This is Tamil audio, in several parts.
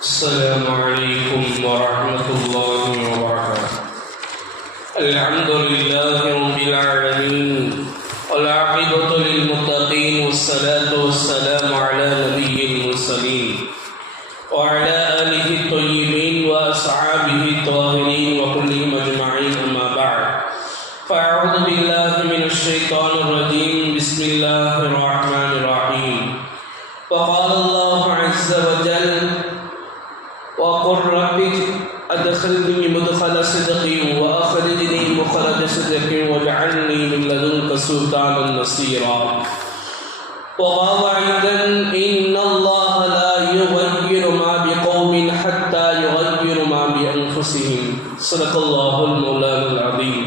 السلام عليكم ورحمة الله وبركاته. الحمد لله رب العالمين والعاقبة للمتقين والصلاة والسلام على نبي المرسلين وعلى آله الطيبين وأصحابه الطاهرين وكلهم أجمعين، أما بعد، فأعوذ بالله من الشيطان الرجيم. بسم الله الرحمن الرحيم. وقال الله عز وجل: وقل رب أدخلني مدخل صدق وأخرجني مخرج صدق واجعلني من لدنك سلطانا نصيرا. وقال أيضا: إن الله لا يغير ما بقوم حتى يغير ما بأنفسهم. صدق الله المولانا العظيم.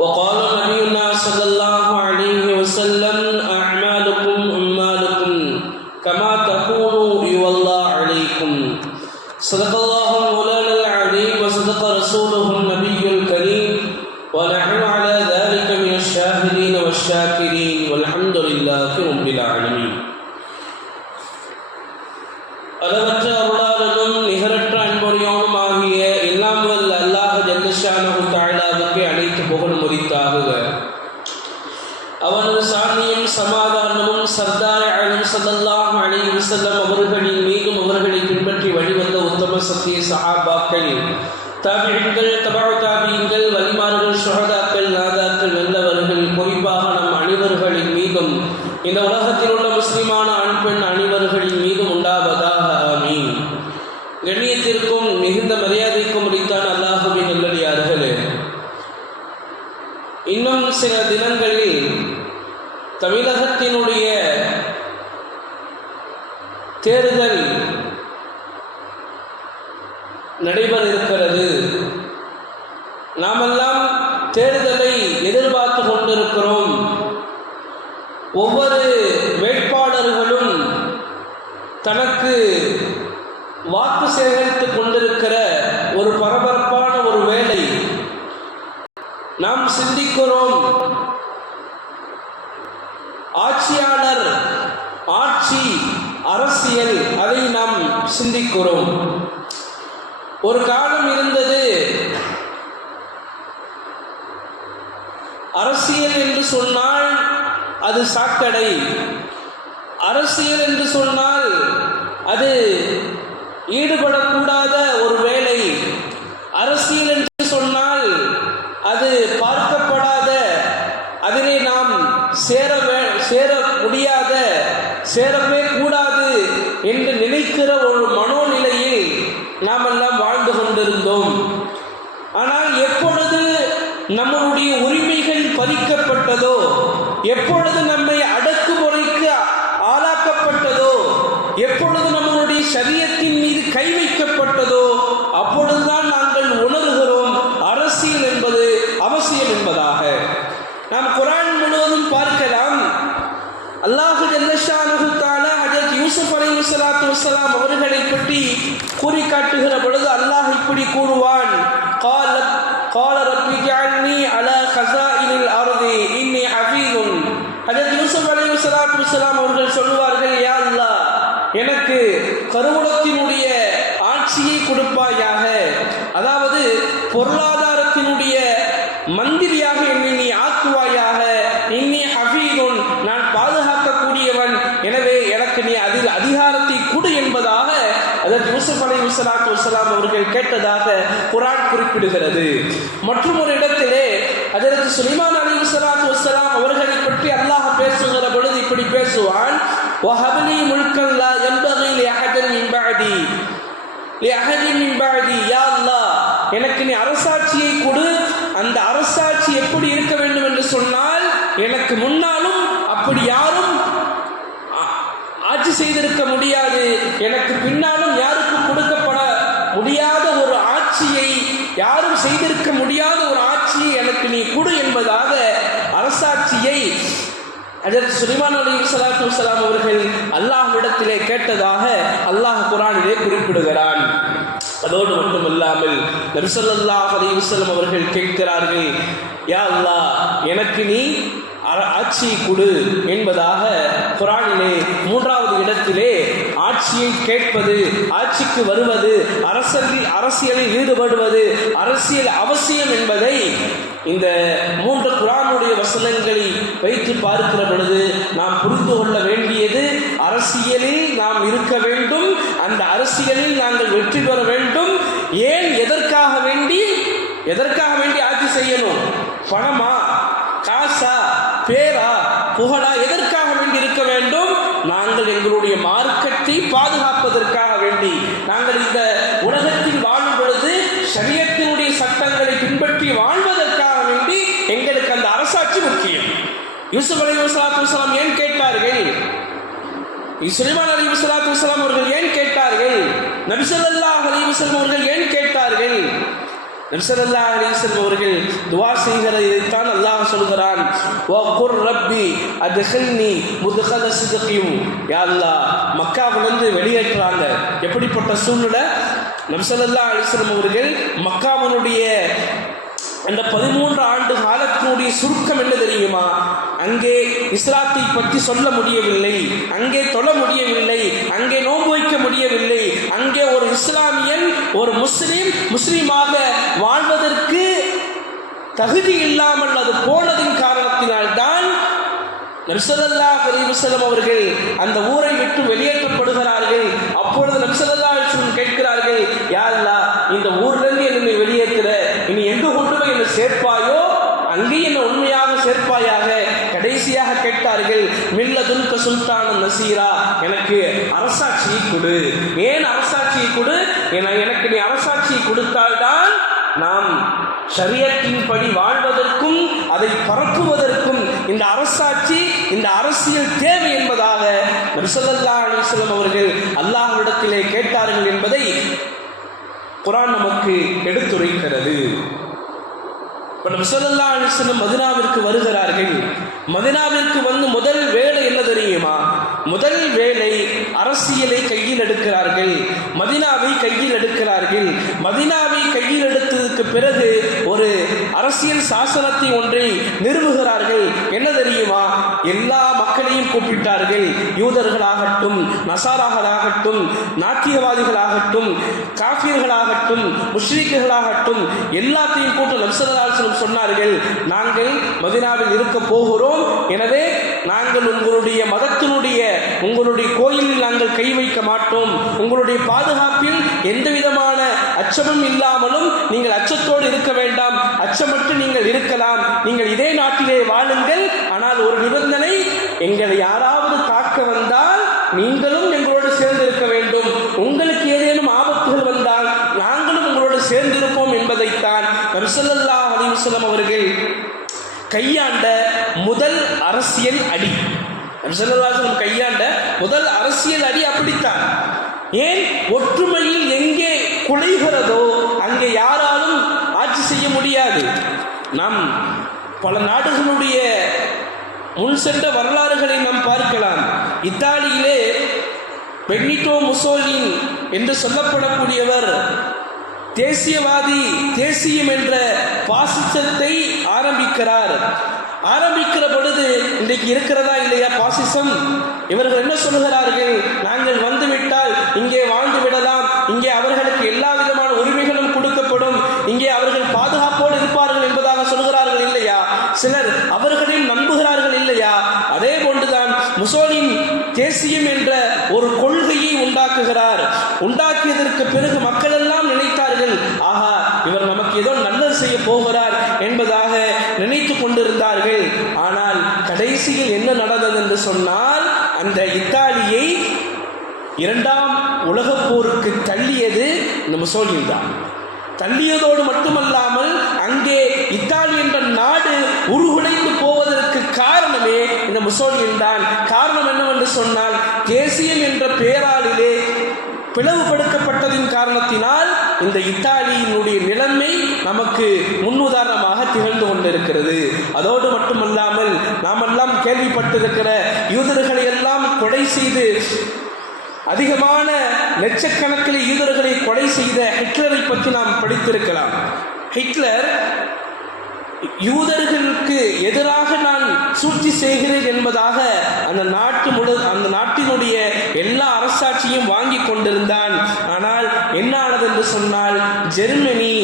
وقال نبينا صلى الله عليه وسلم: أعمالكم أمالكم كما تقولوا يولى عليكم. صدق الله مولانا العظيم وصدق رسوله النبي الكريم ونحن على ذلك من الشاهدين والشاكرين والحمد لله رب العالمين. அளவற்ற அருளாளனும் நிகரற்ற அன்புடையோனும் ஆகிய எல்லாம் வல்ல அல்லாஹ் ஜல்லஷானஹு தஆலாவுக்கு அனைத்து புகழ் முரித்தாகுக. அவனது சாந்தியும் சமாதானமும் சர்தார் ஆலம் ஸல்லல்லாஹு அலைஹி வஸல்லம் அவர்களின் மீதும் அவர்களை பின்பற்றி வழிவந்த உத்தம சத்திய சஹாபாக்கள், தாபிஈன்கள், தபஉ தாபிஈன்கள், வலிமார்கள், ஷுஹதாக்கள், நாதாக்கள், நல்லவர்கள், குறிப்பாக நம் அனைவர்களின் மீதும் இந்த உலகத்தில் உள்ள முஸ்லிமான ஆண் பெண் அனைவர்களின் மீதும் உண்டாவதாக. ஆமீன். கண்ணியத்திற்கும் மிகுந்த மரியாதைக்கும் உரித்தான அல்லாஹ்வின் நல்லடியார்களே, இன்னும் சில தினங்களில் தமிழகத்தினுடைய தேர்தல் நடைபெற இருக்கிறது. நாமெல்லாம் தேர்தலை எதிர்பார்த்து கொண்டிருக்கிறோம். ஒவ்வொரு வேட்பாளர்களும் தனக்கு வாக்கு சேகரித்துக் கொண்டிருக்கிற ஒரு பரபரப்பான ஒரு வேலை. நாம் சிந்திக்கிறோம், ஆட்சியாளர், ஆட்சி, அரசியல், அதை நாம் சிந்திக்கிறோம். ஒரு காலம் இருந்தது, அரசியல் என்று சொன்னால் அது சாக்கடை, அரசியல் என்று சொன்னால் அது ஈடுபடக்கூடாத ஒரு வேலை, அரசியல் என்று சொன்னால் அது பார்க்கப்படாத, அதிலே நாம் சேர முடியாத, சேரவே கூடாது என்று நினைக்கிற ஒரு மனோநிலையில் நாம் எல்லாம் வாழ்ந்து கொண்டிருந்தோம். ஆனால் எப்பொழுது நம்முடைய உரிமைகள் பறிக்கப்பட்டதோ, எப்பொழுது நம்மை அடக்குமுறைக்கு ஆளாக்கப்பட்டதோ, எப்பொழுது நம்முடைய ஷரியத்தின் மீது கை வைக்கப்பட்டதோ, அப்பொழுதுதான் நாங்கள் உணர்கிறோம் அரசியல் என்பது அவசியம் என்பதாக. நாம் குர்ஆன் முழுவதும் பார்க்கலாம். அல்லாஹ் ஜல்லஷானஹு தஆலா ஹஜ்ரத் யூசுப் அலைஹிஸ்ஸலாத்து வஸ்ஸலாம் அவர்களை பற்றி கூறி காட்டுகிற பொழுது அல்லாஹ் இப்படி கூறுவான்: قال رب اجعلني على خزائن الارض اني حفيظ. ஹஜ்ரத் யூசுப் அலைஹிஸ்ஸலாத்து வஸ்ஸலாம் அவர்கள் சொல்வார்கள், யா அல்லாஹ், எனக்கு கருவூலத்தினுடைய ஆட்சியை கொடுப்பாயாக, அதாவது பொருளாதாரத்தினுடைய மந்திரியாக என்னை நீ ஆக்குவாயாக. இன்னி ஹஃபீதுன், நான் பாதுகாக்கக்கூடியவன், எனவே எனக்கு நீ அதில் அதிகாரத்தை கொடு என்பதாக அதற்கு யூசுப் அலைஹிஸ்ஸலாத்து வஸ்ஸலாம் அவர்கள் கேட்டதாக குர்ஆன் குறிப்பிடுகிறது. மற்றும் ஒரு இடத்திலே அதற்கு சுலைமான் அலைஹிஸ்ஸலாத்து வஸ்ஸலாம் அவர்களை பற்றி அல்லாஹ் பேசுகிற பொழுது இப்படி பேசுவான்: வஹப்லி முல்கன் லா யன்பகி லிஅஹதின் மின் பஅதி லிஅஹதின் மின் பஅதி. யா அல்லாஹ், எனக்கு நீ அரசாட்சியை கொடு. அந்த அரசாட்சி எப்படி இருக்க வேண்டும் என்று சொன்னால், எனக்கு முன்னாலும் அப்படி யாரும் ஆட்சி செய்திருக்க முடியாது, எனக்கு பின்னாலும் யாருக்கும் கொடுக்கப்பட முடியாத ஒரு ஆட்சியை, யாரும் செய்திருக்க முடியாத ஒரு ஆட்சியை எனக்கு நீ கொடு என்பதாக அரசாட்சியை ஹஜ்ரத் சுலைமான் அலைஹிஸ்ஸலாத்து வஸ்ஸலாம் அவர்கள் அல்லாஹ்விடத்திலே கேட்டதாக அல்லாஹ் குர்ஆனிலே குறிப்பிடுகிறான். அதோடு மட்டுமல்லாமல் நபி ஸல்லல்லாஹு அலைஹி வஸல்லம் அவர்கள் கேட்கிறார்கள், யா அல்லாஹ், எனக்கு நீ ஆட்சி கொடு என்பதாக குர்ஆனிலே 3வது இடத்திலே ஆட்சியை கேட்பது, ஆட்சிக்கு வருவது, அரசியலில் ஈடுபடுவது, அரசியல் அவசியம் என்பதை இந்த 3 குர்ஆனுடைய வசனங்களை வைத்து பார்க்கிற பொழுது நாம் புரிந்து கொள்ள வேண்டியது, அரசியலில் நாம் இருக்க வேண்டும், அந்த அரசியலில் நாங்கள் வெற்றி பெற வேண்டும். ஏன், எதற்காக வேண்டி ஆட்சி செய்யணும்? பணமா, காசா, பேரா, புகழா, எதற்காக வேண்டி இருக்க வேண்டும்? நாங்கள் எங்களுடைய மார்க்கத்தை பாதுகாப்பதற்காக வேண்டி, நாங்கள் இந்த உலகத்தில் வாழும் பொழுது ஷரியத்தினுடைய சட்டங்களை பின்பற்றி வாழ்வதற்காக வேண்டி எங்களுக்கு அந்த அரசாட்சி முக்கியம். யூசுப் அலைஹிஸ்ஸலாத்து வஸ்ஸலாம் ஏன் கேட்டார்கள்? சுலைமான் அலைஹிஸ்ஸலாத்து வஸ்ஸலாம் அவர்கள் ஏன் கேட்டார்கள்? நபி ஸல்லல்லாஹு அலைஹி வஸல்லம் அவர்கள் ஏன் கேட்டார்கள்? நபி ஸல்லல்லாஹு அலைஹி வஸல்லம் அவர்கள் துஆ செய்கிறதைத்தான் அல்லாஹ் சொல்கிறான், வகுர் ரப்பி அத்கில்னி முத்கல சித்கியும். யா அல்லாஹ், மக்காவிலிருந்து வெளியேற்றாங்க. எப்படிப்பட்ட சூழ்நிலை? நபி ஸல்லல்லாஹு அலைஹி வஸல்லம் அவர்கள் மக்காவினுடைய அந்த 13 ஆண்டு காலத்தினுடைய சுருக்கம் என்ன தெரியுமா? அங்கே இஸ்லாத்தை பற்றி சொல்ல முடியவில்லை, அங்கே தொழ முடியவில்லை, அங்கே நோன்பு வைக்க முடியவில்லை, அங்கே ஒரு இஸ்லாமியன், ஒரு முஸ்லீமாக வாழ்வதற்கு தகுதி இல்லாமல் அது போனதின் காரணத்தினால்தான் நபி ஸல்லல்லாஹு அலைஹி வஸல்லம் அவர்கள் அந்த ஊரை விட்டு வெளியேற்றப்படுகிறார்கள். அப்பொழுது நபி ஸல்லல்லாஹு அலைஹி வஸல்லம் கேட்கிறார்கள், யா அல்லாஹ், இந்த ஊரிலிருந்து என்னை வெளியேற்றுற, இனி எங்கு கொண்டு போய் என்னை சேர்ப்பாயோ அங்கே என்னை உண்மையாக சேர்ப்பாயாக. கடைசியாக கேட்டார்கள், மில்லதுன்க சுல்தானுன் நசீரா, எனக்கு அரசாட்சியை கொடு. ஏன் அரசாட்சியை கொடு? எனக்கு நீ அரசாட்சியை கொடுத்தால்தான் நாம் ஷரியத்தின்படி வாழ்வதற்கும் அதை பரப்புவதற்கும் இந்த அரசாட்சி, இந்த அரசியல் தேவை என்பதாக நபி ஸல்லல்லாஹு அலைஹி வஸல்லம் அவர்கள் அல்லாஹ்விடத்திலே கேட்டார்கள் என்பதை குர்ஆன் நமக்கு எடுத்துரைக்கிறது. நபி ஸல்லல்லாஹு அலைஹி வஸல்லம் மதீனாவிற்கு வருகிறார்கள். மதீனாவிற்கு வந்து முதல் வேலை என்ன தெரியுமா? முதல் வேலை அரசியலை கையில் எடுக்கிறார்கள், மதீனாவை கையில் எடுக்கிறார்கள். மதீனாவை கையில் எடுத்ததுக்கு பிறகு ஒரு அரசியல் சாசனத்தை ஒன்றை நிறுவுகிறார்கள். என்ன தெரியுமா? எல்லா மக்களையும் கூப்பிட்டார்கள். யூதர்களாகட்டும், நசாராகளாகட்டும், நாத்தியவாதிகளாகட்டும், காஃபிர்களாகட்டும், முஷ்ரிக்குகளாகட்டும், எல்லாத்தையும் கூட்டு நபி ஸல்லல்லாஹு அலைஹி வஸல்லம் சொன்னார்கள், நாங்கள் மதீனாவில் இருக்க போகிறோம். எனவே நாங்கள் உங்களுடைய மதத்தினுடைய, உங்களுடைய கோயிலில் நாங்கள் கை வைக்க மாட்டோம். உங்களுடைய பாதுகாப்பில் எந்த விதமான அச்சமும் இல்லாமலும் நீங்கள் அச்சத்தோடு இருக்க வேண்டாம், அச்சமற்று நீங்கள் இருக்கலாம். நீங்கள் இதே நாட்டிலே வாழுங்கள். ஆனால் ஒரு நிபந்தனை, எங்களை யாராவது தாக்க வந்தால் நீங்களும் எங்களோடு சேர்ந்து இருக்க வேண்டும். உங்களுக்கு ஏதேனும் ஆபத்துகள் வந்தால் நாங்களும் உங்களோடு சேர்ந்திருப்போம் என்பதைத்தான் நபி ஸல்லல்லாஹு அலைஹி வஸல்லம் அவர்கள் கையாண்ட முதல் அரசியல் அடி. நபி ஸல்லல்லாஹு அலைஹி வஸல்லம் கையாண்ட முதல் அரசியல் அடி அப்படித்தான். ஏன்? ஒற்றுமையில் எங்கே குலைகிறதோ அங்கே யாராலும் ஆட்சி செய்ய முடியாது. நாம் பல நாடுகளுடைய முன் சென்ற வரலாறுகளை நாம் பார்க்கலாம். இத்தாலியிலே பெனிட்டோ முசோலினி என்று சொல்லப்படக்கூடியவர் தேசியவாதி, தேசியம் என்ற பாசிசத்தை ஆரம்பிக்கிற பொழுது இன்றைக்கு இருக்கிறதா இல்லையா பாசிசம்? இவர்கள் என்ன சொல்லுகிறார்கள்? நாங்கள் வந்துவிட்டால் இங்கே வாழ்ந்து விடலாம், இங்கே அவர்களுக்கு எல்லா விதமான உரிமைகளும் கொடுக்கப்படும், இங்கே அவர்கள் பாதுகாப்போடு இருப்பார்கள் என்பதாக சொல்கிறார்கள் இல்லையா? சிலர் அவர்களையும் நம்புகிறார்கள் இல்லையா? அதே போன்றுதான் முசோலினி தேசியம் என்ற ஒரு கொள்கையை உண்டாக்குகிறார். உண்டாக்கியதற்கு பிறகு மக்கள் எல்லாம் நினைத்தார்கள், ஆஹா, இவர் நமக்கு ஏதோ நல்லது செய்ய போகிறார் என்பதாக நினைத்து கொண்டிருந்தார்கள். ஆனால் கடைசியில் என்ன நடந்தது என்று சொன்னால், அந்த இத்தாலியை 2ஆம் உலகப் போருக்கு தள்ளியது இந்த முசோலினி தான். தள்ளியதோடு மட்டுமல்லாமல் அங்கே இத்தாலி என்ற நாடு உருகுலைந்து போவதற்கு காரணமே இந்த முசோலினி தான். காரணம் என்னவென்று சொன்னால், தேசியம் என்ற பெயராலிலே பிளவுபடுத்தப்பட்டதின் காரணத்தினால் இந்த இத்தாலியினுடைய நிலைமை நமக்கு முன்னுதாரணமாக திகழ்ந்து கொண்டிருக்கிறது. அதோடு மட்டுமல்லாமல் நாமெல்லாம் கேள்விப்பட்டிருக்கிற யூதர்களை எல்லாம் கொலை செய்து, அதிகமான லட்சக்கணக்கில் யூதர்களை கொலை செய்த ஹிட்லரை பற்றி நாம் படித்திருக்கலாம். ஹிட்லர் யூதர்களுக்கு எதிராக நான் சூழ்ச்சி செய்கிறேன் என்பதாக அந்த நாட்டினுடைய எல்லா அரசாட்சியும் வாங்கி கொண்டிருந்தான். ஆனால் என்ன ஆனது என்று சொன்னால், ஜெர்மனி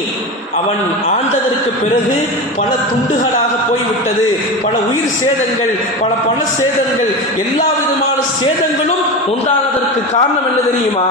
அவன் ஆண்டதற்கு பிறகு பல துண்டுகளாக போய்விட்டது. பல உயிர் சேதங்கள், பல பண சேதங்கள், எல்லா விதமான சேதங்களும் உண்டானதற்கு காரணம் என்ன தெரியுமா?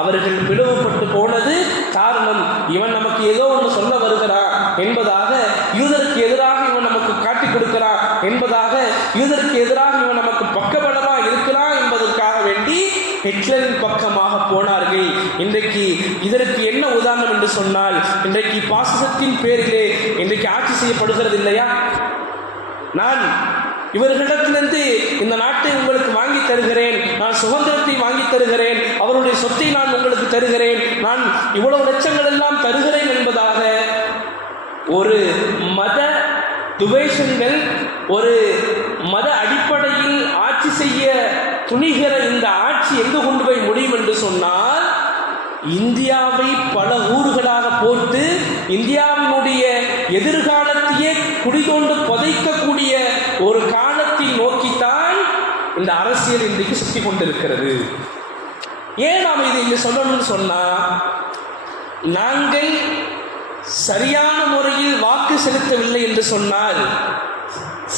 அவர்கள் பிளவுபட்டு போனது காரணம். இவன் நமக்கு ஏதோ ஒன்று சொல்ல வருகிறான் என்பதாக, யூதருக்கு எதிராக இவன் நமக்கு காட்டிக் கொடுக்கிறான் என்பதாக, யூதருக்கு எதிராக இவன் நமக்கு பக்கபலமாக இருக்கிறான் என்பதற்காக வேண்டி ஹிட்லரின் பக்கமாக போனார்கள். இன்றைக்கு இதற்கு என்ன உதாரணம் என்று சொன்னால், இன்றைக்கு பாசிசத்தின் பேரிலே இன்றைக்கு ஆட்சி செய்யப்படுகிறது இல்லையா? நான் இவர்களிடத்திலிருந்து இந்த நாட்டை உங்களுக்கு வாங்கி தருகிறேன், நான் சுதந்திரத்தை வாங்கி தருகிறேன், அவருடைய சொத்தை நான் உங்களுக்கு தருகிறேன், நான் இவ்வளவு லட்சங்கள் எல்லாம் தருகிறேன் என்பதாக ஒரு மத துவேஷங்கள், ஒரு மத அடிப்படையில் ஆட்சி செய்ய துணிகிற இந்த ஆட்சி எங்கு கொண்டு போய் முடியும் என்று சொன்னால், இந்தியாவை பல ஊர்களாக போட்டு இந்தியாவினுடைய எதிர்காலத்தையே குடிகொண்டு புதைக்கக்கூடிய ஒரு காலத்தை நோக்கித்தான் இந்த அரசியல் இன்றைக்கு சுற்றி கொண்டிருக்கிறது. ஏன் நாம் இதை இங்கே சொல்லணும்னு சொன்னா, நாங்கள் சரியான முறையில் வாக்கு செலுத்தவில்லை என்று சொன்னால்,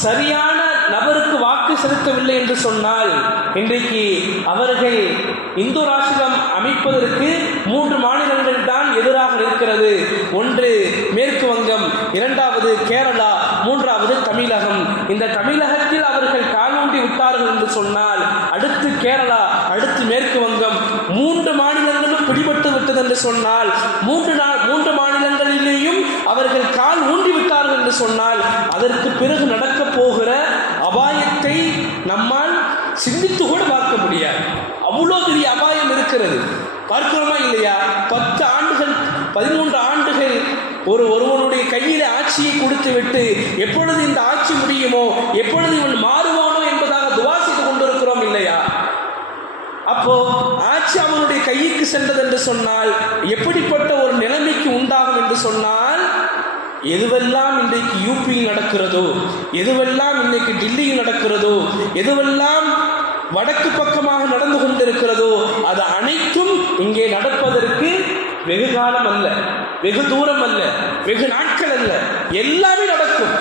சரியான நபருக்கு வாக்கு செலுத்தவில்லை என்று சொன்னால், இன்றைக்கு அவர்கள் இந்து ராஷ்டிரம் அமைப்பதற்கு 3 மாநிலங்கள் தான் எதிராக இருக்கிறது. ஒன்று மேற்கு வங்கம், இரண்டாவது கேரளா, மூன்றாவது தமிழகம். இந்த தமிழகத்தில் அவர்கள் காலூண்டி விட்டார்கள் என்று சொன்னால், அடுத்து கேரளா, அடுத்து மேற்கு வங்கம், 3 மாநிலங்களும் பிடிபட்டு விட்டது என்று சொன்னால், 3 மாநிலங்களிலேயும் அவர்கள் கால் ஊண்டி விட்டார்கள் என்று சொன்னால், அதற்கு பிறகு நடக்கப் போகிற அபாயத்தை நம்மால் சிந்தித்து கூட பார்க்க முடியாது. அவ்வளோ பெரிய அபாயம் இருக்கிறது. பார்க்கிறோமா இல்லையா? 10 ஆண்டுகள் 13 ஆண்டுகள் ஒருவனுடைய கையில் ஆட்சியை கொடுத்து விட்டு எப்பொழுது இந்த ஆட்சி முடியுமோ, எப்பொழுது இவன் மாறுவானோ என்பதாக துவா செய்து கொண்டிருக்கிறோம் இல்லையா? அப்போ ஆட்சி அவனுடைய கைக்கு சென்றது என்று சொன்னால் எப்படிப்பட்ட ஒரு நிலைமைக்கு உண்டாகும் என்று சொன்னால், எதுவெல்லாம் இன்றைக்கு யூபியில் நடக்கிறதோ, எதுவெல்லாம் இன்றைக்கு டெல்லியில் நடக்கிறதோ, எதுவெல்லாம் வடக்கு பக்கமாக நடந்து கொண்டிருக்கிறதோ, அது அனைத்தும் இங்கே நடப்பதற்கு வெகு காலம் அல்ல, வெகு தூரம் அல்ல, வெகு நாட்கள் அல்ல, எல்லாமே நடக்கும்.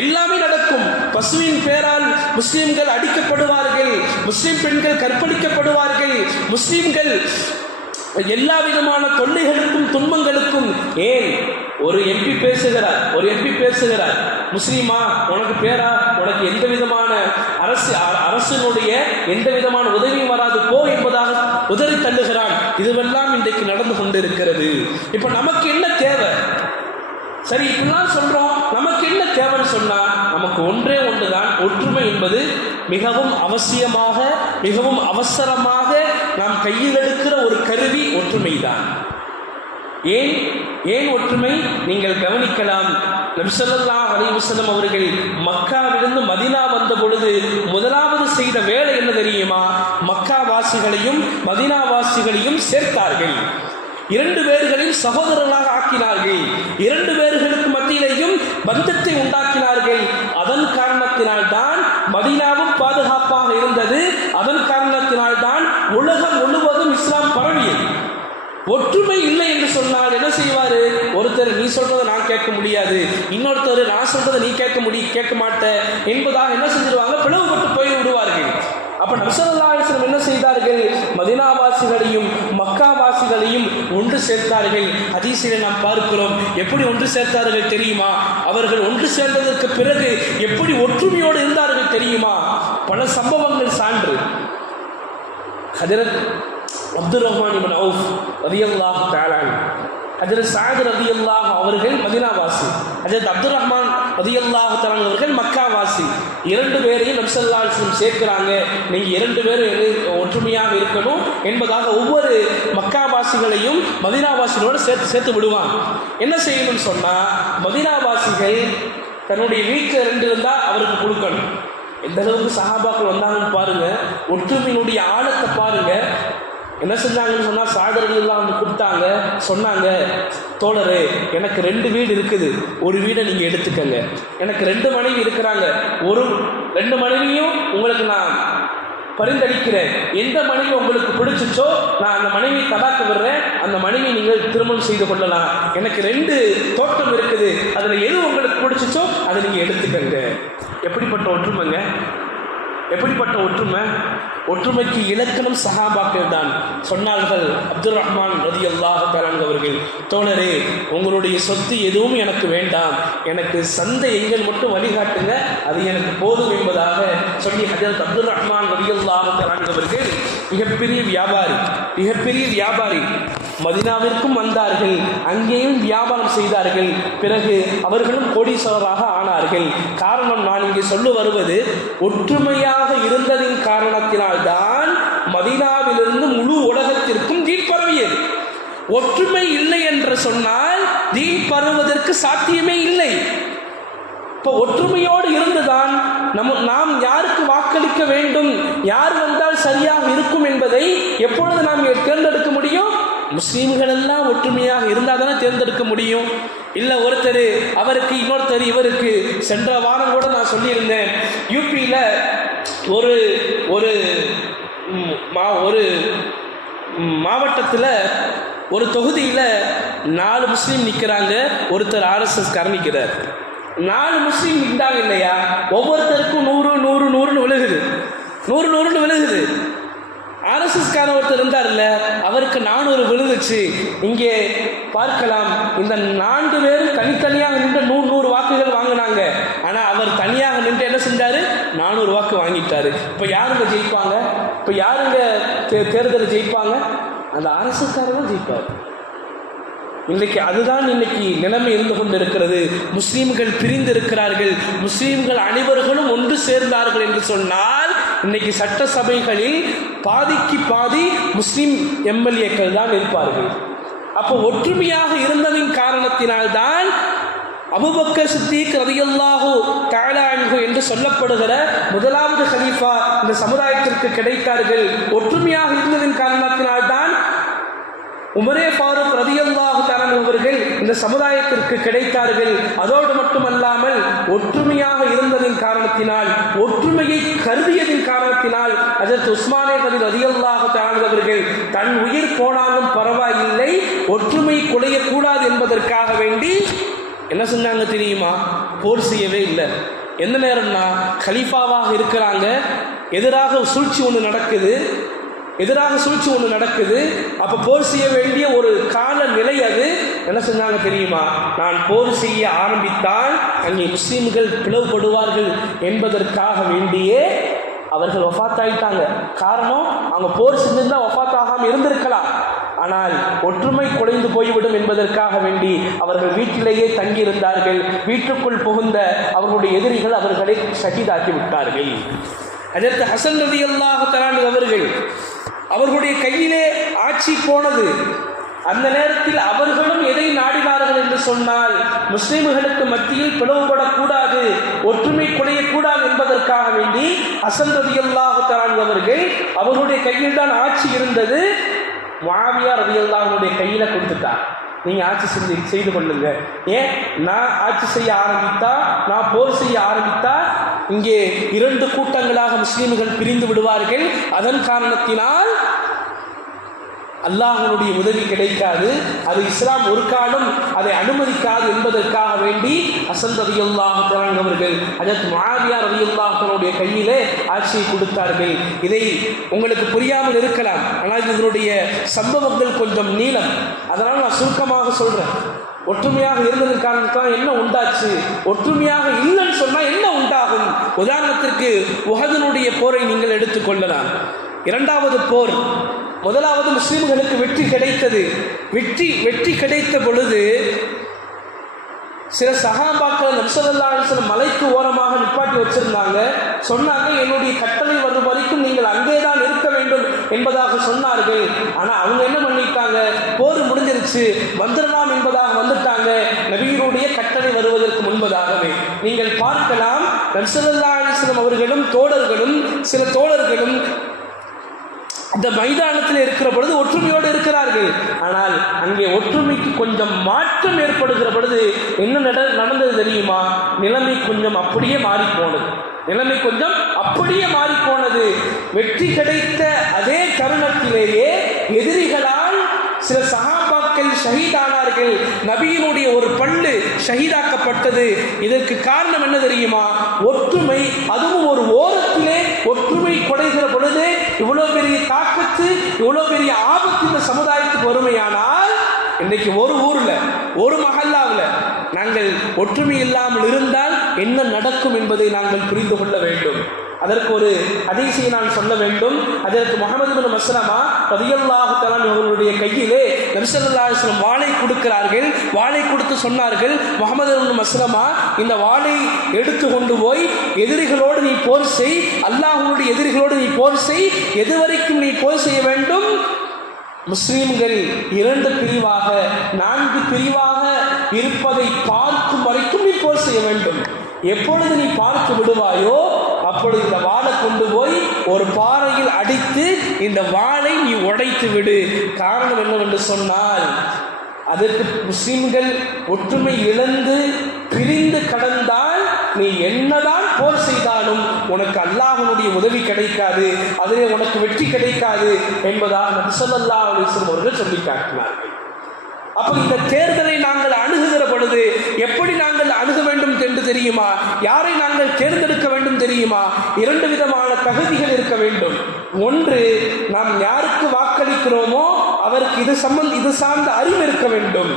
எல்லாமே நடக்கும். பசுவின் பேரால் முஸ்லிம்கள் அடிக்கப்படுவார்கள், முஸ்லிம் பெண்கள் கற்பழிக்கப்படுவார்கள், முஸ்லிம்கள் எல்லா விதமான தொல்லைகளுக்கும் துன்பங்களுக்கும். ஏன் ஒரு எம்பி பேசுகிறார், முஸ்லீமா உனக்கு பேரா, உனக்கு எந்த விதமான அரசினுடைய எந்த விதமான உதவியும் வராது போ என்பதாக உதறி தள்ளுகிறான். இதுவெல்லாம் இன்றைக்கு நடந்து கொண்டிருக்கிறது. இப்ப நமக்கு என்ன தேவை? சரி, இப்படிலாம் சொல்றோம், நமக்கு என்ன தேவைன்னு சொன்னா, நமக்கு ஒன்றே ஒன்றுதான், ஒற்றுமை என்பது மிகவும் அவசியமாக, மிகவும் அவசரமாக நாம் கையில் எடுக்கிற ஒரு கருவி ஒற்றுமைதான். ஏன் ஒற்றுமை? நீங்கள் கவனிக்கலாம். நபி ஸல்லல்லாஹு அலைஹி வஸல்லம் அவர்கள் மக்காவிலிருந்து மதீனா வந்த பொழுது முதலாவது செய்த வேலை என்ன தெரியுமா? மக்கா வாசிகளையும் மதீனா வாசிகளையும் சேர்த்தார்கள். 2 பேர்களையும் சகோதரர்களாக ஆக்கினார்கள். 2 பேர்களுக்கு மத்தியிலேயும் பந்தத்தை உண்டாக்கினார்கள். அதன் காரணத்தினால் தான் மதீனாவும் பாதுகாப்பாக இருந்தது. அதன் காரணத்தினால் தான் உலகம் முழுவதும் இஸ்லாம் பரவியது. ஒற்றுமை இல்லை என்று சொன்னால் என்ன செய்வாரு? ஒருத்தர் நீ சொல்றதை நான் கேட்க முடியாது, இன்னொருத்தர் நான் சொல்றதை நீ கேட்க மாட்ட என்பதாக என்ன செஞ்சிருவாங்க? பிளவுபட்டு போய் விடுவார்கள். அப்ப நபி ஸல்லல்லாஹு அலைஹி வஸல்லம் என்ன செய்தார்கள்? மதீனாவாசிகளையும் மக்காவாசிகளையும் ஒன்று சேர்த்தார்கள். ஹதீஸிலே நாம் பார்க்கிறோம். எப்படி ஒன்று சேர்த்தார்கள் தெரியுமா? அவர்கள் ஒன்று சேர்ந்ததற்கு பிறகு எப்படி ஒற்றுமையோடு இருந்தார்கள் தெரியுமா? பல சம்பவங்கள் சான்று. ஹஜரத் அப்துர் ரஹ்மான் இப்னு அவுஃப் ரலியல்லாஹு தஆலா, ஹஜரத் சஅத் ரலியல்லாஹு அவர்கள் மதீனாவாசி, ஹஜரத் அப்துர் ரஹ்மான் ரலியல்லாஹு தஆலா அவர்கள் மக்காவாசி. 2 பேரையும் நபி ஸல்லல்லாஹு அலைஹி வஸல்லம் சேர்க்கிறாங்க. நீங்க 2 பேரும் ஒற்றுமையாக இருக்கணும் என்பதாக ஒவ்வொரு மக்காவாசிகளையும் மதீனாவாசிகளோடு சேர்த்து விடுவாங்க. என்ன செய்யணும்னு சொன்னா, மதீனாவாசிகள் தன்னுடைய வீட்டில் 2 இருந்தா அவருக்கு கொடுக்கணும். எந்த அளவுக்கு சஹாபாக்கள் வந்தாங்கன்னு பாருங்க, ஒற்றுமையினுடைய ஆழத்தை பாருங்க. என்ன செஞ்சாங்கன்னு சொன்னா, சாதர்கள் எல்லாம் வந்து கூப்பிட்டாங்க, சொன்னாங்க, தோழரே, எனக்கு 2 வீடு இருக்குது, ஒரு வீடை நீங்கள் எடுத்துக்கங்க. எனக்கு 2 மனைவி இருக்கிறாங்க, 2 மனைவியும் உங்களுக்கு நான் பரிந்தளிக்கிறேன். எந்த மனைவி உங்களுக்கு பிடிச்சிச்சோ நான் அந்த மனைவி தலாக்கு விடுறேன், அந்த மனைவி நீங்கள் திருமணம் செய்து கொள்ளலாம். எனக்கு 2 தோட்டம் இருக்குது, அதில் எது உங்களுக்கு பிடிச்சிச்சோ அதை நீங்கள் எடுத்துக்கங்க. எப்படிப்பட்ட ஒற்றுமைங்க, எப்படிப்பட்ட ஒற்றுமை! ஒற்றுமைக்கு இலக்கணம் சஹாபாக்கள் தான். சொன்னார்கள் அப்துல் ரஹ்மான் ரலியல்லாஹு தஆலா அவர்கள், தோழரே, உங்களுடைய சொத்து எதுவும் எனக்கு வேண்டாம், எனக்கு சந்தை எங்கள் மட்டும் வழிகாட்டுங்க, அது எனக்கு போதும் என்பதாக சொல்லி ஹஜ்ரத் அப்துல் ரஹ்மான் ரலியல்லாஹு தஆலா அவர்கள் மிகப்பெரிய வியாபாரி மதீனாவிற்கும் வந்தார்கள், அங்கேயும் வியாபாரம் செய்தார்கள். பிறகு அவர்களும் கோடீஸ்வரராக ஆனார்கள். காரணம், நான் இங்கே சொல்ல வருவது, ஒற்றுமையாக இருந்ததின் காரணத்தினால்தான் மதீனாவிலிருந்து முழு உலகத்திற்கும் தீன் பரவியது. ஒற்றுமை இல்லை என்று சொன்னால் தீன் பரவுவதற்கு சாத்தியமே இல்லை. இப்போ ஒற்றுமையோடு இருந்துதான் நாம் யாருக்கு வாக்களிக்க வேண்டும், யார் வந்தால் சரியாக இருக்கும் என்பதை எப்பொழுது நாம் தேர்ந்தெடுக்க முடியும்? முஸ்லீம்கள் எல்லாம் ஒற்றுமையாக இருந்தால் தானே தேர்ந்தெடுக்க முடியும். இல்லை ஒருத்தர் அவருக்கு, இன்னொருத்தர் இவருக்கு. சென்ற வாரம் கூட நான் சொல்லியிருந்தேன், யூபியில் ஒரு ஒரு ஒரு மாவட்டத்தில் ஒரு தொகுதியில் 4 முஸ்லீம் நிற்கிறாங்க, ஒருத்தர் RSS காரணிக்கிறார். 4 முஸ்லீம் நின்றாங்க இல்லையா, ஒவ்வொருத்தருக்கும் 100 விழுகுது, 100 விழுகுது. RSS கார ஒருத்தர் இருந்தார்ல, அவருக்கு 400 விழுந்துச்சு. இங்கே பார்க்கலாம், இந்த 4 பேரும் தனித்தனியாக நின்று 100 வாக்குகள் வாங்கினாங்க. ஆனால் அவர் தனியாக நின்று என்ன செஞ்சாரு? 400 வாக்கு வாங்கிட்டாரு. இப்போ யாருங்க ஜெயிப்பாங்க? இப்போ யாருங்க தேர்தலை ஜெயிப்பாங்க? அந்த RSS காரர் தான் ஜெயிப்பார். அதுதான் இன்னைக்கு நிலைமை இருந்து கொண்டு இருக்கிறது. முஸ்லீம்கள் பிரிந்து இருக்கிறார்கள், முஸ்லீம்கள் அனைவர்களும் ஒன்று சேர்ந்தார்கள் என்று சொன்னால் இன்னைக்கு சட்டசபைகளில் பாதிக்கு பாதி முஸ்லீம் MLAக்கள் தான் இருப்பார்கள். அப்போ ஒற்றுமையாக இருந்ததின் காரணத்தினால்தான் அபூபக்கர் சித்திக் ரலியல்லாஹு தஆலா அன்ஹு என்று சொல்லப்படுகிற முதலாவது கலீஃபா இந்த சமுதாயத்திற்கு கிடைத்தார்கள். ஒற்றுமையாக இருந்ததின் காரணத்தினால்தான் உமரே ஃபாரூக் ரலியல்லாஹு தஆலா அவர்கள் இந்த சமுதாயத்திற்கு கிடைத்தார்கள். அதோடு மட்டுமல்லாமல் ஒற்றுமையாக இருந்ததின் காரணத்தினால், ஒற்றுமையை கருதியதின் காரணத்தினால் ஹஜ்ரத் உஸ்மானே கனி ரலியல்லாஹு தஆலா அவர்கள் தன் உயிர் போனாலும் பரவாயில்லை, ஒற்றுமை குலையக்கூடாது என்பதற்காக வேண்டி என்ன செஞ்சாங்க தெரியுமா? போர் செய்யவே இல்லை. எந்த நேரம்னா கலீஃபாவாக இருக்கிறாங்க, எதிராக சூழ்ச்சி ஒன்று நடக்குது. அப்போ போர் செய்ய வேண்டிய ஒரு கால நிலை. அது என்ன செஞ்சாங்க தெரியுமா? நான் போர் செய்ய ஆரம்பித்தால் அங்கே முஸ்லீம்கள் பிளவுபடுவார்கள் என்பதற்காக வேண்டியே அவர்கள் வஃபாத் ஆயிட்டாங்க. காரணம், அவங்க போர் செஞ்சிருந்தா வஃபாத் ஆகாமல் இருந்திருக்கலாம். ஆனால் ஒற்றுமை குலைந்து போய்விடும் என்பதற்காக வேண்டி அவர்கள் வீட்டிலேயே தங்கியிருந்தார்கள். வீட்டுக்குள் புகுந்த அவர்களுடைய எதிரிகள் அவர்களை ஷஹீதாக்கி விட்டார்கள். ஹஜ்ரத் ஹசன் ரலியல்லாஹு தஆலா அவர்களுடைய கையிலே ஆட்சி போனது. அந்த நேரத்தில் அவர்களும் எதை நாடினார்கள் என்று சொன்னால், முஸ்லிம்களுக்கு மத்தியில் பிளவுபடக்கூடாது, ஒற்றுமை குலையக்கூடாது என்பதற்காக வேண்டி ஹசன் ரலியல்லாஹு தஆலா அவர்களுடைய கையில் தான் ஆட்சி இருந்தது. முஆவியா ரலியல்லாஹுடைய கையில கொடுத்துட்டார், நீங்க ஆட்சி செய்து கொள்ளுங்க. ஏன், நான் ஆட்சி செய்ய ஆரம்பித்தா, நான் போர் செய்ய ஆரம்பித்தா இங்கே 2 கூட்டங்களாக முஸ்லீம்கள் பிரிந்து விடுவார்கள். அதன் காரணத்தினால் அல்லாஹ்வுடைய உதவி கிடைக்காது, அது இஸ்லாம் ஒரு காலம் அதை அனுமதிக்காது என்பதற்காக வேண்டி ஹசன் ரலியல்லாஹு தஆலா அவர்கள் ஹஜ்ரத் முஆவியா ரலியல்லாஹு தஆலாவுடைய கையிலே ஆட்சியை கொடுத்தார்கள். இதை உங்களுக்கு புரியாமல் இருக்கலாம், ஆனால் இதனுடைய சம்பவங்கள் கொஞ்சம் நீளம், அதனால் நான் சுருக்கமாக சொல்றேன். ஒற்றுமையாக இருந்ததன் காரணத்தான் என்ன உண்டாச்சு, ஒற்றுமையாக இல்லைன்னு சொன்னா என்ன உண்டாகும்? உதாரணத்திற்கு உஹதுனுடைய போரை நீங்கள் எடுத்துக்கொள்ளலாம். 2வது போர், முதலாவது முஸ்லிம்களுக்கு வெற்றி கிடைத்தது. வெற்றி கிடைத்த பொழுது சில சஹாபாக்கள் நபி ஸல்லல்லாஹு அலைஹி வஸல்லம் மலைக்கு ஓரமாக நிப்பாட்டி வச்சிருந்தாங்க. சொன்னாங்க, என்னுடைய கட்டளை வரும் வரைக்கும் நீங்கள் அங்கேதான் இருக்க வேண்டும் என்பதாக சொன்னார்கள். ஆனால் அவங்க என்ன பண்ணிட்டாங்க, போர் முடிஞ்சிருச்சு வந்துடலாம் என்பதாக வந்துட்டாங்க, நபியினுடைய கட்டளை வருவதற்கு முன்பதாகவே. நீங்கள் பார்க்கலாம், நபி ஸல்லல்லாஹு அலைஹி வஸல்லம் அவர்களும் சில தோழர்களும் இந்த மைதானத்தில் இருக்கிற பொழுது ஒற்றுமையோடு இருக்கிறார்கள். ஆனால் அங்கே ஒற்றுமைக்கு கொஞ்சம் மாற்றம் ஏற்படுகிற பொழுது என்ன நடந்தது தெரியுமா? நிலைமை கொஞ்சம் அப்படியே மாறி போனது. வெற்றி கிடைத்த அதே தருணத்திலேயே எதிரிகளால் சில சஹாபாக்கள் ஷஹீதானார்கள். நபியினுடைய ஒரு பல்லு ஷஹீதாக்கப்பட்டது. இதற்கு காரணம் என்ன தெரியுமா? ஒற்றுமை. அதுவும் ஒரு ஓரத்திலே ஒற்றுமை குறைகிற பொழுது இவ்வளவு பெரிய தாக்கத்து, இவ்வளவு பெரிய ஆபத்து இந்த சமுதாயத்துக்கு வறுமையானால், இன்னைக்கு ஒரு ஊர்ல ஒரு மஹல்லாவில் நாங்கள் ஒற்றுமை இல்லாமல் இருந்தால் என்ன நடக்கும் என்பதை நாங்கள் புரிந்து கொள்ள வேண்டும். அதற்கு ஒரு ஹதீஸை நான் சொல்ல வேண்டும். அதற்கு முஹம்மது பின் மஸ்லமா ரலியல்லாஹு தஆலா அவர்களுடைய கையிலே நபி ஸல்லல்லாஹு அலைஹி வஸல்லம் வாளை கொடுக்கிறார்கள். வாளை கொடுத்து சொன்னார்கள், முஹம்மது பின் மஸ்லமா, இந்த வாளை எடுத்து கொண்டு போய் எதிரிகளோடு நீ போர் செய், அல்லாஹ்வுடைய எதிரிகளோடு நீ போர் செய். எதுவரைக்கும் நீ போர் செய்ய வேண்டும்? முஸ்லிம்கள் 2 பிரிவாக 4 பிரிவாக இருப்பதை பார்க்கும் வரைக்கும் நீ போர் செய்ய வேண்டும். எப்பொழுது நீ பார்த்து விடுவாயோ அப்பொழுது இந்த வாளை கொண்டு போய் ஒரு பாறையில் அடித்து இந்த வாளை நீ உடைத்து விடு. காரணம் என்னவென்று சொன்னால், அதற்கு முஸ்லிம்கள் ஒற்றுமை இழந்து பிரிந்து கடந்தால் நீ என்னதான் போர் செய்தாலும் உனக்கு அல்லாஹ்வுடைய உதவி கிடைக்காது, அதிலே உனக்கு வெற்றி கிடைக்காது என்பதாக நபி ஸல்லல்லாஹு அலைஹி வஸல்லம் அவர்கள் சொல்லி காட்டினார்கள். அப்போ இந்த தேர்தலை நாங்கள் அணுகுகிற பொழுது எப்படி நாங்கள் அணுக வேண்டும் என்று தெரியுமா? யாரை நாங்கள் தேர்ந்தெடுக்க வேண்டும் தெரியுமா? 2 விதமான தகுதிகள் இருக்க வேண்டும். ஒன்று, நாம் யாருக்கு வாக்களிக்கிறோமோ அவருக்கு இது சார்ந்த அறிவு இருக்க வேண்டும்,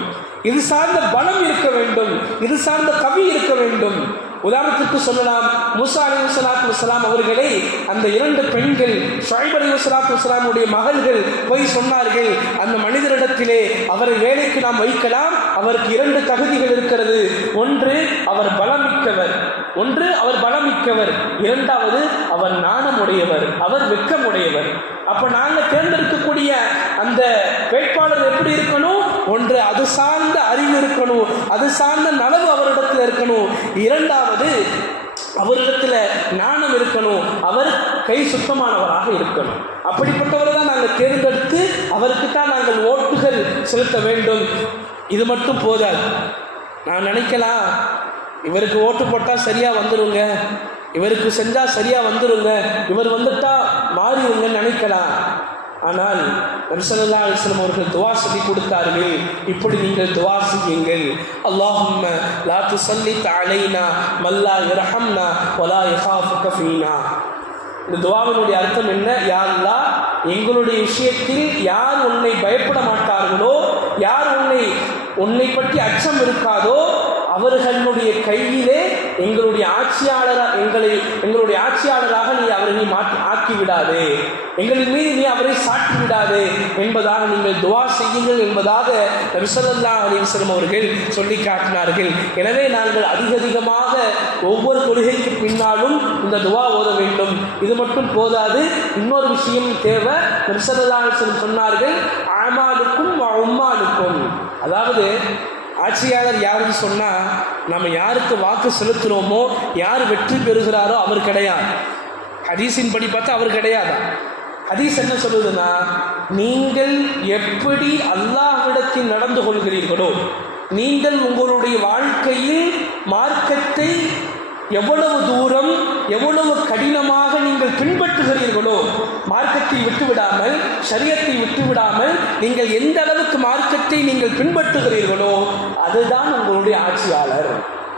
இது சார்ந்த பலம் இருக்க வேண்டும், இது சார்ந்த கவி இருக்க வேண்டும். உதாரணத்திற்கு சொல்லலாம், மூசா அலைஹிஸ்ஸலாத்து வஸ்ஸலாம் அவர்களை அந்த 2 பெண்கள் ஷுஐப் அலைஹிஸ்ஸலாத்து வஸ்ஸலாமுடைய மகள்கள் போய் சொன்னார்கள், அந்த மனிதரிடத்திலே அவரை வேலைக்கு நாம் வைக்கலாம், அவருக்கு 2 தகுதிகள் இருக்கிறது. ஒன்று அவர் பலமிக்கவர், இரண்டாவது அவர் நாணமுடையவர், அவர் வெட்கமுடையவர். அப்ப நாங்கள் தேர்ந்தெடுக்கக்கூடிய அந்த வேட்பாளர் எப்படி இருக்கணும்? ஒன்று, அது சார்ந்த அறிவு இருக்கணும், அது சார்ந்த நலவு அவரிடத்தில் இருக்கணும். இரண்டாவது, அவரிடத்துல நாணம் இருக்கணும், அவர் கை சுத்தமானவராக இருக்கணும். அப்படிப்பட்டவரை தான் நாங்கள் தேர்ந்தெடுத்து அவருக்கு தான் நாங்கள் ஓட்டுகள் செலுத்த வேண்டும். இது மட்டும் போதாது. நான் நினைக்கலாம், இவருக்கு ஓட்டு போட்டால் சரியா வந்துருங்க, இவருக்கு செஞ்சா சரியா வந்துருங்க, இவர் வந்துட்டா மாறிடுங்கன்னு நினைக்கலாம். ஆனால் நபி ஸல்லல்லாஹு அலைஹி வஸல்லம் அவர்கள் துஆ சொல்லி கொடுத்தார்கள். இப்படி நீங்கள் துஆ செய்யுங்கள், அல்லாஹும்ம லா துஸல்லித் அலைனா மல்லா யர்ஹம்னா வலா யகாஃபுக ஃபீனா. இந்த துஆவினுடைய அர்த்தம் என்ன? யா அல்லாஹ், எங்களுடைய விஷயத்தில் யார் உன்னை பயப்பட மாட்டார்களோ, யார் உன்னை பற்றி அச்சம் இருக்காதோ அவர்களுடைய கையிலே எங்களுடைய ஆட்சியாளராக நீ அவரை ஆக்கிவிடாதே, எங்களின் மீது நீ அவரை சாட்டி விடாதே என்பதாக நீங்கள் துஆ செய்யுங்கள் என்பதாக நபி ஸல்லல்லாஹு அலைஹி வஸல்லம் அவர்கள் சொல்லி காட்டினார்கள். எனவே நாங்கள் அதிகமாக ஒவ்வொரு தொழுகைக்கு பின்னாலும் இந்த துஆ ஓத வேண்டும். இது மட்டும் போதாது, இன்னொரு விஷயம் தேவை. நபி ஸல்லல்லாஹு அலைஹி வஸல்லம் சொன்னார்கள், அமாலுக்கும் வ உம்மாலுக்கும். அதாவது ஆட்சியாளர் யாருன்னு சொன்னா, நம்ம யாருக்கு வாக்கு செலுத்துறோமோ, யார் வெற்றி பெறுகிறாரோ அவர் கிடையாது. ஹதீஸின் படி பார்த்தா அவர் கிடையாது. ஹதீஸ் என்ன சொல்லுதுன்னா, நீங்கள் எப்படி அல்லாஹ்விடத்தில் நடந்து கொள்கிறீர்களோ, நீங்கள் உங்களுடைய வாழ்க்கையில் மார்க்கத்தை எவ்வளவு தூரம் எவ்வளவு கடினமாக நீங்கள் பின்பற்றுகிறீர்களோ, மார்க்கத்தை விட்டுவிடாமல், ஷரியத்தை விட்டுவிடாமல் நீங்கள் எந்த அளவுக்கு மார்க்கத்தை நீங்கள் பின்பற்றுகிறீர்களோ அதுதான் உங்களுடைய ஆட்சியாளர்.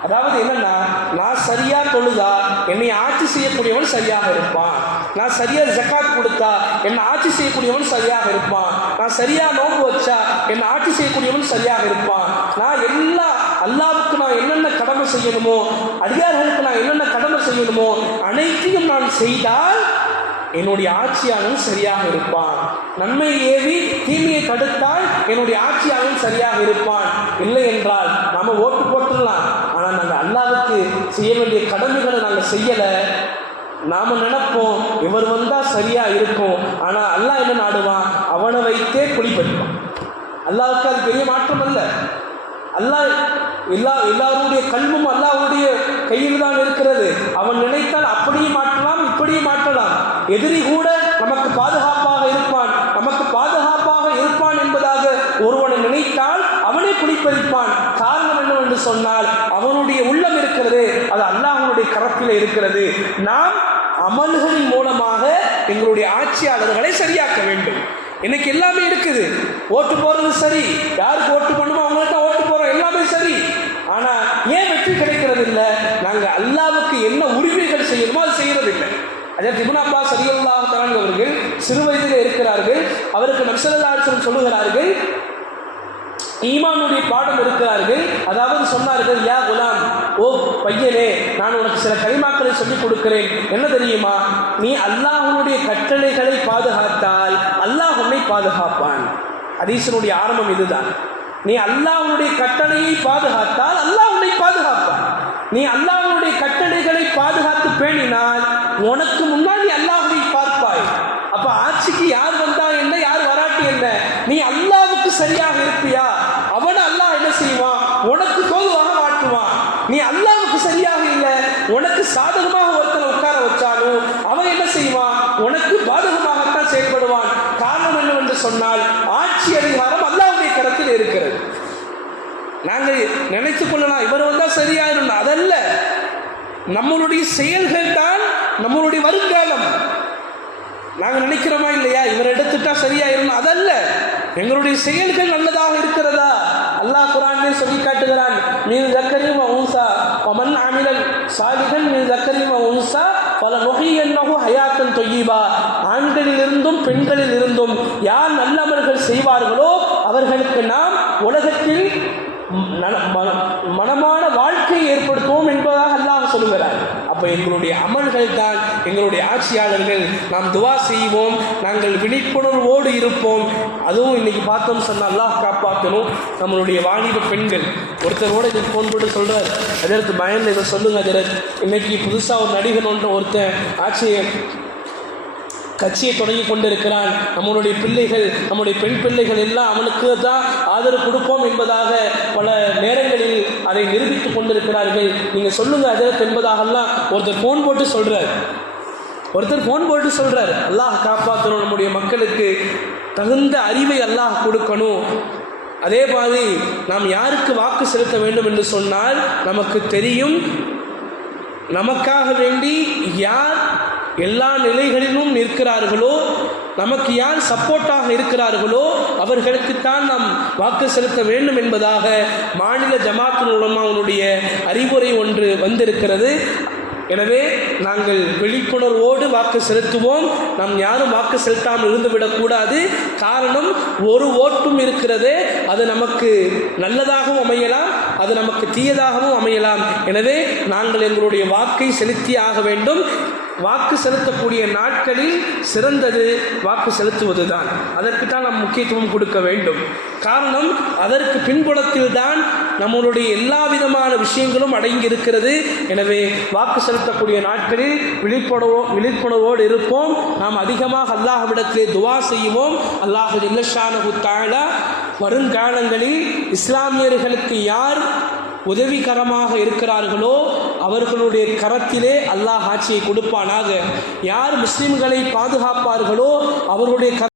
அதாவது என்னன்னா, நான் சரியா தொழுதா என்னை ஆட்சி செய்யக்கூடியவன் சரியாக இருப்பான், நான் சரியா ஜகாத் கொடுத்தா என்னை ஆட்சி செய்யக்கூடியவன் சரியாக இருப்பான், நான் சரியா நோன்பு வச்சா என்னை ஆட்சி செய்யக்கூடியவன் சரியாக இருப்பான், நான் அல்லாஹ்வுக்கு நான் என்னென்ன கடமை செய்யணுமோ, அடியார்களுக்கு நான் என்னென்ன கடமை செய்யணுமோ அனைத்தையும் நான் செய்தால் என்னுடைய ஆட்சியாளன் சரியாக இருப்பான். நன்மை ஏவி தீமையை தடுத்தால் என்னுடைய ஆட்சியாளன் சரியாக இருப்பான். இல்லை என்றால் நாம ஓட்டு போட்டுடலாம், ஆனால் நாங்கள் அல்லாஹ்வுக்கு செய்ய வேண்டிய கடமைகளை நாங்கள் செய்யலை. நாம நினைப்போம் இவர் வந்தா சரியா இருக்கும், ஆனா அல்லாஹ் என்ன நாடுவான்? அவனை வைத்தே குளிப்படிப்பான். அல்லாஹ்வுக்கு அது பெரிய மாற்றம் அல்ல. அல்லாஹ் எல்லாருடைய கல்வும் அல்லாஹ்வுடைய கையில் தான் இருக்கிறது. அவன் நினைத்தால் அப்படியே மாற்றலாம், இப்படியே மாற்றலாம். எதிரி கூட நமக்கு பாதுகாப்பாக இருப்பான். சொன்னால் அவனுடைய உள்ளம் இருக்கிறது, அது அல்லாஹ்வுடைய கரத்தில் இருக்கிறது. நாம் அமல்களின் மூலமாக எங்களுடைய ஆட்சியாளர்களை சரியாக்க வேண்டும். இன்னைக்கு எல்லாமே இருக்குது. ஓட்டு போறது சரி, யாருக்கு ஓட்டு பண்ணுமோ அவங்களுக்கு ஓட்டு போறோம், எல்லாமே சரி. ஆனா ஏன் வெற்றி கிடைக்கிறது இல்லை? நாங்க அல்லாஹ்வுக்கு என்ன உரிமைகள் செய்யணுமோ அது செய்யறது இல்லை. அதற்கு இப்னு அப்பாஸ் ரலியல்லாஹு தஆலா அவர்கள் சிறு வயதிலே இருக்கிறார்கள். அவருக்கு நபி ஸல்லல்லாஹு அலைஹி வஸல்லம் சொல்லுகிறார்கள், ஈமானுடைய பாடம் இருக்கிறார்கள். அதாவது சொன்னார்கள், யா குலாம், ஓ பையனே, நான் உனக்கு சில கலிமாக்களை சொல்லிக் கொடுக்கிறேன். என்ன தெரியுமா? நீ அல்லாஹ்வுடைய கட்டளைகளை பாதுகாத்தால் அல்லாஹ் உன்னை பாதுகாப்பான். ஹதீஸினுடைய ஆரம்பம் இதுதான். நீ அல்லாஹ்வுடைய கட்டளையை பாதுகாத்தால் அல்லாஹ் உன்னை பாதுகாப்பான். நீ அல்லாஹ்வுடைய கட்டளைகளை பாதுகாத்து பேணினால் உனக்கு முன்னாடி அல்லாஹ்வை பார்ப்பாய். அப்ப ஆட்சிக்கு யார் வந்தா என்ன, யார் வராட்டி என்ன, நீ அல்லாஹ்வுக்கு சரியாக இருப்பியா, அவன் அல்லாஹ் என்ன செய்வான், உனக்கு தோதுவாக மாற்றுவான். நீ அல்லாஹ்வுக்கு சரியாக இல்லை, உனக்கு சாதகமாக ஒருத்தனை உட்கார வச்சாலும் அவன் என்ன செய்வான், உனக்கு பாதகமாகத்தான் செயல்படுவான். காரணம் என்னவென்று சொன்னால் ஆட்சி அதிகாரம் அல்லாஹ்வுடைய கரத்தில் இருக்கிறது. நாங்கள் நினைத்துக் கொள்ளலாம் இவர் வந்தா சரியாயிரும், அதல்ல. நம்மளுடைய செயல்கள் தான் நம்மளுடைய வருங்காலம். நாங்கள் நினைக்கிறோமா இல்லையா, இவர் எடுத்துட்டா சரியாயிரும், அதல்ல. எங்களுடைய செயல்கள் நல்லதாக இருக்கிறதா? அல்லாஹ் குர்ஆனிலே சொல்லி காட்டுகிறான், மின் ஸக்கரின் வ உன்ஸா வமன் அமிலல் ஸாலிஹன் மின் ஸக்கரின் வ உன்ஸா ஃபலனுஹியன்னஹு ஹயாத்தன் தொய்யிபா. ஆண்களிலிருந்தும் பெண்களிலிருந்தும் யார் நல்லமல்கள் செய்வார்களோ அவர்களுக்கு நாம் உலகத்தில் மனமான வாழ்க்கையை ஏற்படுத்துவோம் என்பதாக அல்லாஹ் சொல்லுகிறார். அப்ப எங்களுடைய அமல்கள் தான் எங்களுடைய ஆட்சியாளர்கள். நாம் துவா செய்வோம், நாங்கள் விழிப்புணர்வோடு இருப்போம். அதுவும் இன்னைக்கு பார்த்தோம் சொன்ன அல்லாஹ் காப்பாற்றணும். நம்மளுடைய வாலிப பெண்கள் ஒருத்தரோட இது ஃபோன் போட்டு சொல்றார், அதற்கு பயன் இதை சொல்லுங்க அதற்கு. இன்னைக்கு புதுசா ஒரு நடிகன் ஒன்று ஒருத்தன் கட்சியை தொடங்கி கொண்டிருக்கிறான். நம்மளுடைய பிள்ளைகள், நம்முடைய பெண் பிள்ளைகள் எல்லாம் அவனுக்கு தான் ஆதரவு கொடுப்போம் என்பதாக பல நேரங்களில் அதை நிரூபித்துக் கொண்டிருக்கிறார்கள். நீங்கள் சொல்லுங்க அதற்கு என்பதாகலாம் ஒருத்தர் ஃபோன் போட்டு சொல்றார். அல்லாஹ் காப்பாற்றணும், நம்முடைய மக்களுக்கு தகுந்த அறிவை அல்லாஹ் கொடுக்கணும். அதே மாதிரி நாம் யாருக்கு வாக்கு செலுத்த வேண்டும் என்று சொன்னால் நமக்கு தெரியும், நமக்காக வேண்டி யார் எல்லா நிலைகளிலும் நிற்கிறார்களோ, நமக்கு யார் சப்போர்ட்டாக இருக்கிறார்களோ அவர்களுக்குத்தான் நாம் வாக்கு செலுத்த வேண்டும் என்பதாக மாநில ஜமாத்துல் உலமாவுடைய அறிவுரை ஒன்று வந்திருக்கிறது. எனவே நாங்கள் விழிப்புணர்வோடு வாக்கு செலுத்துவோம். நாம் யாரும் வாக்கு செலுத்தாமல் இருந்துவிடக்கூடாது. காரணம், ஒரு ஓட்டும் இருக்கிறது, அது நமக்கு நல்லதாகவும் அமையலாம், அது நமக்கு தீயதாகவும் அமையலாம். எனவே நாங்கள் எங்களுடைய வாக்கை செலுத்தி ஆக வேண்டும். வாக்கு செலுத்தக்கூடிய நாட்களில் சிறந்தது வாக்கு செலுத்துவது தான். அதற்கு தான் நாம் முக்கியத்துவம் கொடுக்க வேண்டும். காரணம், அதற்கு பின்புலத்தில் தான் நம்மளுடைய எல்லா விதமான விஷயங்களும் அடங்கி இருக்கிறது. எனவே வாக்கு செலுத்தக்கூடிய நாட்களில் விழிப்புணர்வோடு இருப்போம். நாம் அதிகமாக அல்லாஹ்விடத்திலே துவா செய்வோம். அல்லாஹ் ஜல்ல ஷானஹு தஆலா வருங்காலங்களில் இஸ்லாமியர்களுக்கு யார் உதவிகரமாக இருக்கிறார்களோ அவர்களுடைய கரத்திலே அல்லாஹ் ஆட்சியை கொடுப்பானாக. யார் முஸ்லிம்களை பாதுகாப்பார்களோ அவர்களுடைய